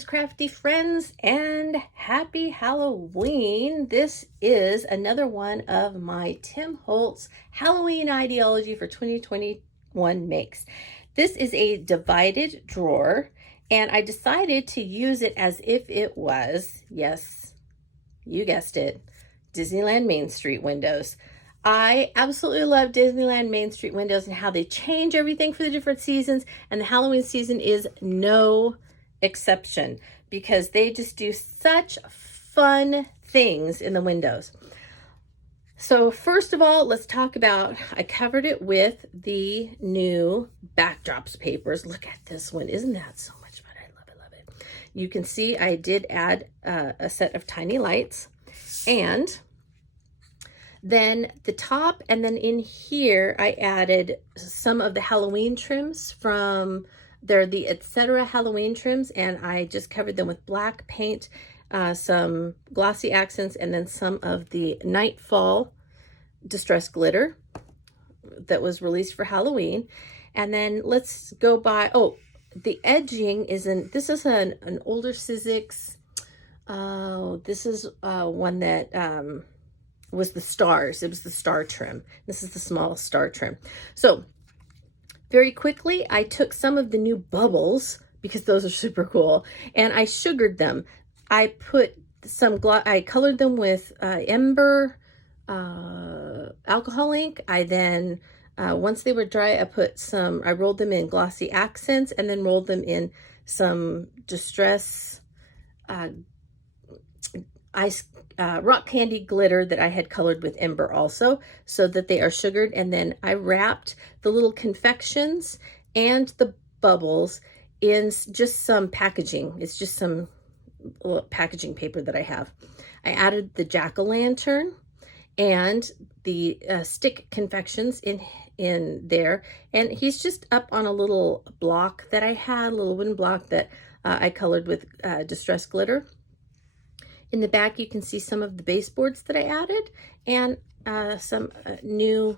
Greetings, crafty friends, and happy Halloween. This is another one of my Tim Holtz Halloween Ideology for 2021 makes. This is a divided drawer, and I decided to use it as if it was, yes, you guessed it, Disneyland Main Street windows. I absolutely love Disneyland Main Street windows and how they change everything for the different seasons, and the Halloween season is no exception because they just do such fun things in the windows. So first of all, let's talk about, I covered it with the new backdrops papers. Look at this one. Isn't that so much fun? I love it, love it. You can see I did add a set of tiny lights, and then the top, and then in here I added some of the Halloween trims from they're the Etc. Halloween trims, and I just covered them with black paint, some glossy accents, and then some of the Nightfall distress glitter that was released for Halloween. And then let's go by, oh, the edging this is an older Sizzix. This is one that was the stars. It was the star trim. This is the small star trim. So very quickly, I took some of the new bubbles, because those are super cool, and I sugared them. I put I colored them with Ember alcohol ink. I then, once they were dry, I rolled them in glossy accents, and then rolled them in some distress rock candy glitter that I had colored with Ember also, so that they are sugared. And then I wrapped the little confections and the bubbles in just some packaging. It's just some packaging paper that I have. I added the jack-o'-lantern and the stick confections in there, and he's just up on a little block that I had, a little wooden block that I colored with distress glitter. In the back, you can see some of the baseboards that I added, and some new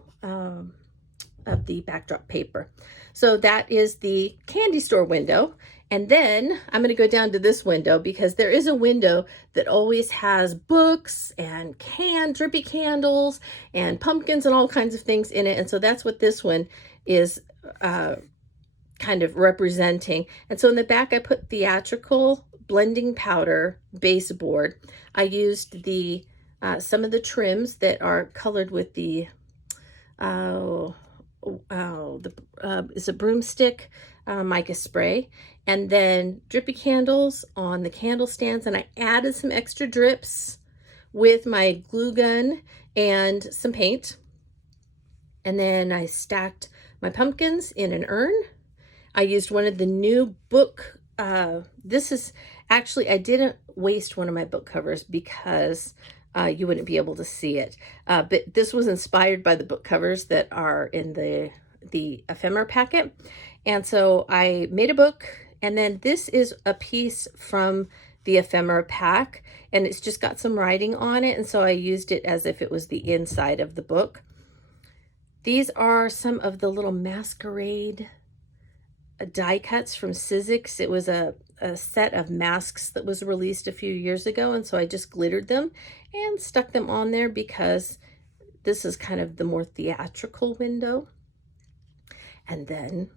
of the backdrop paper. So that is the candy store window. And then I'm going to go down to this window, because there is a window that always has books and drippy candles and pumpkins and all kinds of things in it. And so that's what this one is kind of representing. And so in the back, I put theatrical blending powder baseboard. I used the some of the trims that are colored with the it's a broomstick mica spray, and then drippy candles on the candle stands, and I added some extra drips with my glue gun and some paint. And then I stacked my pumpkins in an urn. I used one of the new book this is actually, I didn't waste one of my book covers because you wouldn't be able to see it. But this was inspired by the book covers that are in the ephemera packet. And so I made a book, and then this is a piece from the ephemera pack, and it's just got some writing on it. And so I used it as if it was the inside of the book. These are some of the little masquerade die cuts from Sizzix. It was a set of masks that was released a few years ago, and so I just glittered them and stuck them on there because this is kind of the more theatrical window. And then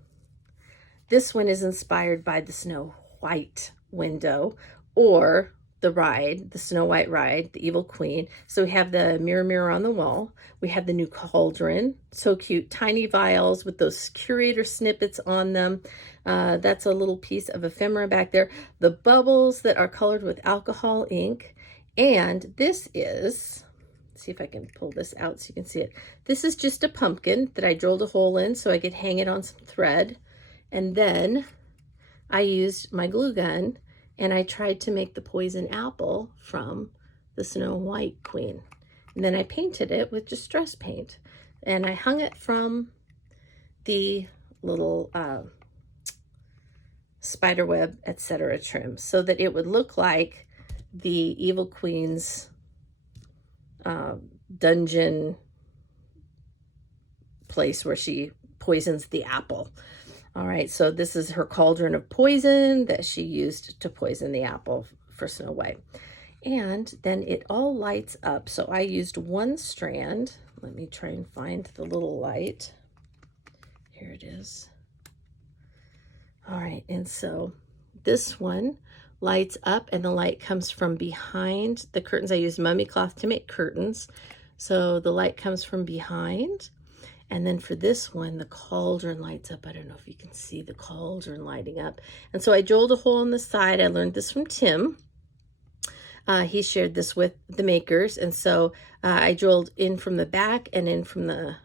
this one is inspired by the Snow White window, or the ride, the Snow White ride, the Evil Queen. So we have the mirror on the wall. We have the new cauldron, so cute, tiny vials with those curator snippets on them. That's a little piece of ephemera back there. The bubbles that are colored with alcohol ink. And this is, let's see if I can pull this out so you can see it. This is just a pumpkin that I drilled a hole in so I could hang it on some thread. And then I used my glue gun, and I tried to make the poison apple from the Snow White Queen. And then I painted it with distress paint. And I hung it from the little spiderweb, etc. trim, so that it would look like the Evil Queen's dungeon place where she poisons the apple. All right, so this is her cauldron of poison that she used to poison the apple for Snow White. And then it all lights up. So I used one strand. Let me try and find the little light. Here it is. All right, and so this one lights up, and the light comes from behind the curtains. I used mummy cloth to make curtains. So the light comes from behind. And then for this one, the cauldron lights up. I don't know if you can see the cauldron lighting up. And so I drilled a hole in the side. I learned this from Tim. He shared this with the makers. And so I drilled in from the back and in from the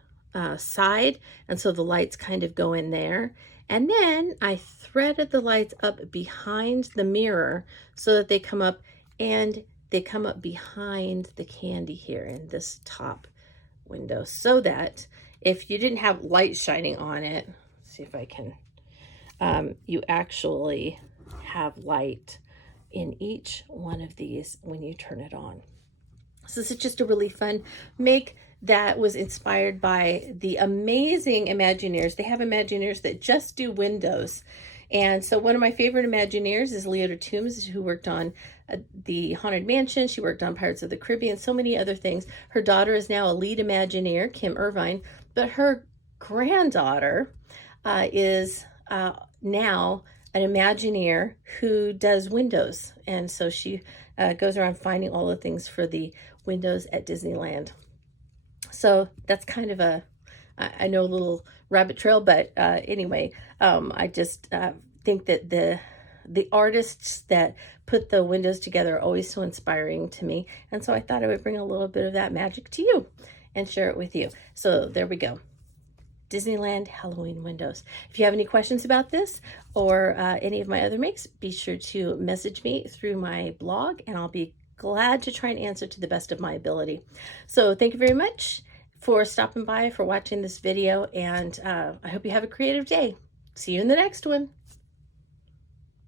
side. And so the lights kind of go in there. And then I threaded the lights up behind the mirror so that they come up, and they come up behind the candy here in this top window, so that if you didn't have light shining on it, let's see if I can, you actually have light in each one of these when you turn it on. So this is just a really fun make that was inspired by the amazing Imagineers. They have Imagineers that just do windows. And so one of my favorite Imagineers is Leota Toombs, who worked on the Haunted Mansion. She worked on Pirates of the Caribbean, so many other things. Her daughter is now a lead Imagineer, Kim Irvine, but her granddaughter is now an Imagineer who does windows. And so she goes around finding all the things for the windows at Disneyland. So that's kind of a, I know, a little rabbit trail, but anyway, I just think that the artists that put the windows together are always so inspiring to me. And so I thought I would bring a little bit of that magic to you and share it with you. So there we go. Disneyland Halloween windows. If you have any questions about this or any of my other makes, be sure to message me through my blog, and I'll be glad to try and answer to the best of my ability. So thank you very much for stopping by, for watching this video, and I hope you have a creative day. See you in the next one.